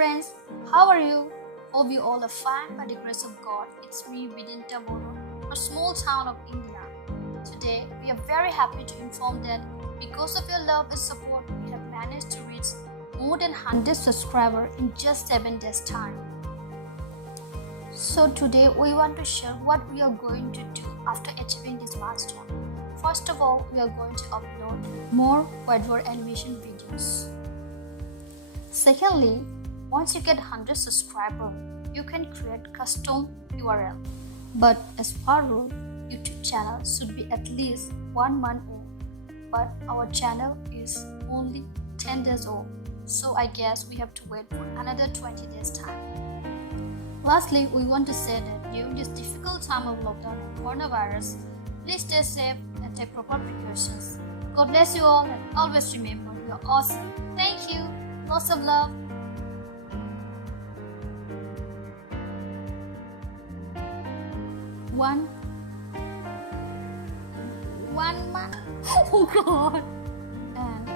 friends, how are you? Hope you all are fine by the grace of God. It's me, Bidinta from a small town of India. Today, we are very happy to inform that because of your love and support, we have managed to reach more than 100 subscribers in just 7 days' time. So today, we want to share what we are going to do after achieving this milestone. First of all, we are going to upload more whiteboard animation videos. Secondly, once you get 100 subscribers, you can create custom URL. But as per rule, YouTube channel should be at least 1 month old. But our channel is only 10 days old. So I guess we have to wait for another 20 days time. Lastly, we want to say that during this difficult time of lockdown and coronavirus, please stay safe and take proper precautions. God bless you all and always remember you are awesome. Thank you. Lots of love. One month. Oh God. And